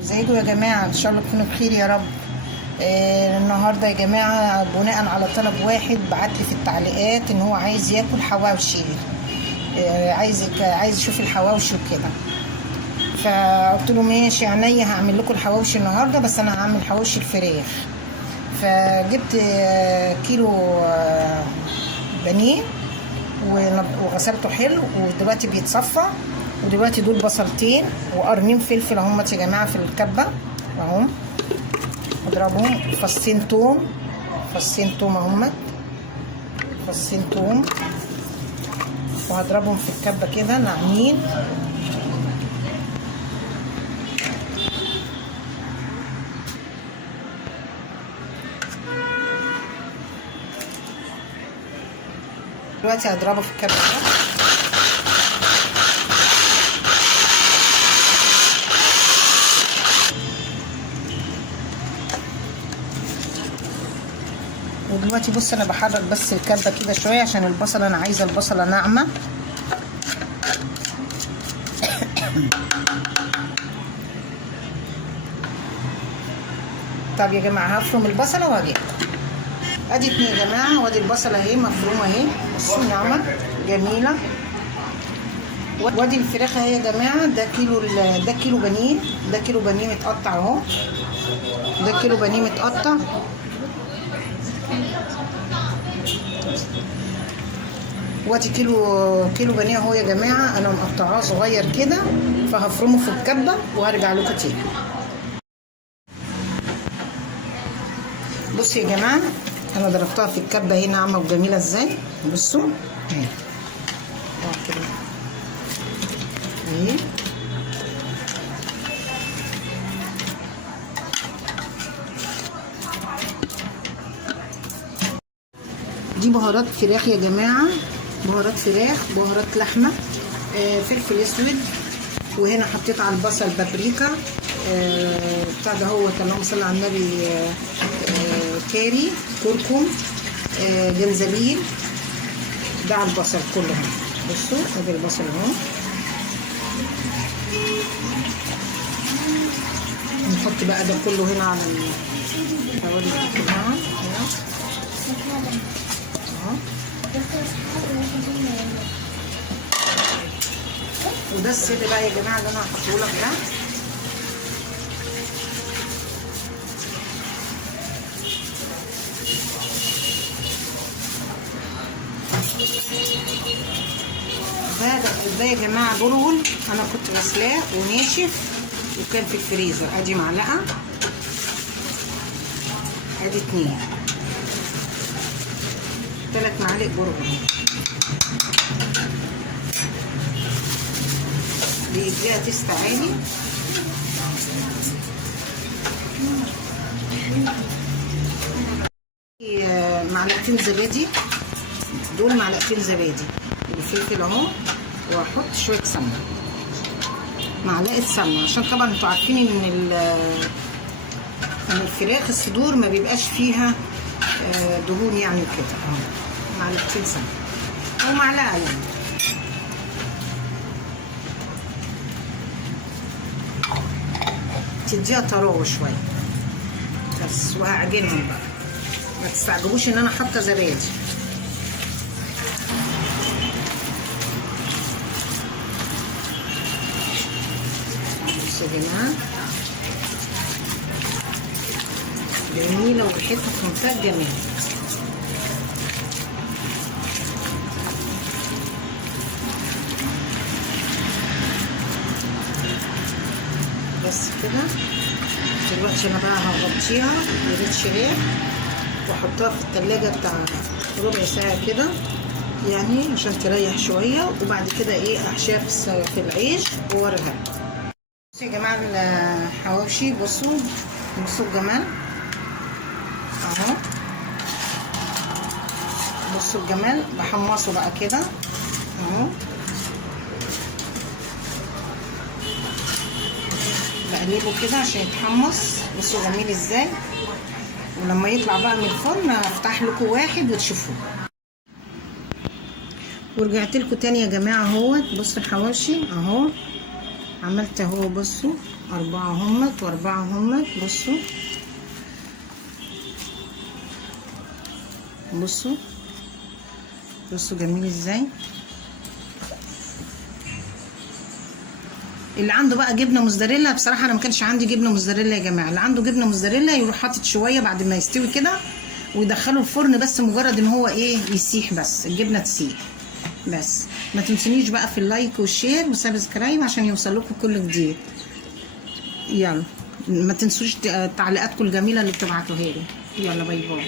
ازيكم يا جماعه؟ ان شاء الله تكونوا بخير يا رب. النهارده يا جماعه بناء على طلب واحد بعت لي في التعليقات ان هو عايز ياكل حواوشي. عايز يشوف الحواوشي وكده. فقلت له ماشي عينيا، هعمل لكم الحواوشي النهارده، بس انا هعمل حواوشي الفراخ. فجبت كيلو بانيه وغسلته حلو، ودلوقتي بيتصفى. ودلوقتي دول بصلتين وقرنين فلفل اهمت يا جماعه في الكبه اهم. اضربهم فصين توم اهمت، فصين توم، وهضربهم في الكبه كده ناعمين. دلوقتي هضربه في الكبه كده. ودلوقتي بص انا بحرك بس الكبه كده شويه عشان البصله، انا عايزه البصله ناعمه. طب يا جماعه هفرم البصله واجي. ادي اتنين يا جماعه، وادي البصله اهي مفرومه اهي، بصوا ناعمه جميله. وادي الفراخ اهي يا جماعه. ده كيلو بانيه، ده كيلو بانيه متقطع اهو، ده كيلو بانيه متقطع. وادي كيلو بانيه اهو يا جماعه، انا مقطعاه صغير كده، فهفرمه في الكبه وهرجع لكم تاني. بصوا يا جماعه انا ضربتها في الكبه اهي ناعمه وجميله ازاي. بصوا اهي كده اهي. دي بهارات فراخ يا جماعه، بهارات فراخ، بهارات لحمه، فلفل اسود، وهنا حطيت على البصل بابريكا، بتاع ده هو اللهم صل على النبي، كاري، كركم، جنزبيل. ده على البصل كله اهو. بصوا ادي البصل اهو. نحط بقى ده كله هنا على التوابل كلها اهو. وده السر بقى يا جماعه اللي انا هحطه لك ده. ده يا جماعه برغل، انا كنت غسلاه وناشف وكان في الفريزر. ادي معلقه، ادي 3 معالق برغل. بيديها تيست عالي. معلقتين زبادي، دول معلقتين زبادي، والفلفل اهو، واحط شويه سمنه، معلقه سمنه، عشان طبعا انتوا عارفين ان الفراخ الصدور ما بيبقاش فيها دهون يعني كده اهو. معلقتين سمنه او معلقه يعني. تديها طراوه شويه بس، وهعجنهم بقى. ما تستعجبوش ان انا حاطه زبادي. بصوا يا جماعه جميله وريحتها في منتهى الجمال. بس كده. دلوقتي انا بقى هغطيها بريد شرايح واحطها في التلاجة بتاع ربع ساعة كده يعني عشان تريح شوية، وبعد كده ايه احشيها في العيش واوريها. بصوا يا جماعة الحواوشي، بصوا الجمال اهو. بصوا الجمال. بحمصه بقى كده اهو، بقلبه كده عشان يتحمص. بصوا جميل ازاي. ولما يطلع بقى من الفرن هفتح لكم واحد وتشوفوه. ورجعت لكم تاني يا جماعه اهوت. بصوا الحواوشي اهو عملت اهو. بصوا 4 همت و4 همت. بصوا بصوا بصوا جميل ازاي. اللي عنده بقى جبنه موزاريلا، بصراحه انا ما كانش عندي جبنه موزاريلا يا جماعه. اللي عنده جبنه موزاريلا يروح حاطط شويه بعد ما يستوي كده ويدخله الفرن، بس مجرد ان هو ايه يسيح، بس الجبنه تسيح بس. ما تنسونيش بقى في اللايك والشير وسبسكرايب عشان يوصل لكم كل جديد. يلا ما تنسوش تعليقاتكم الجميله اللي بتبعتوها لي. يلا باي باي.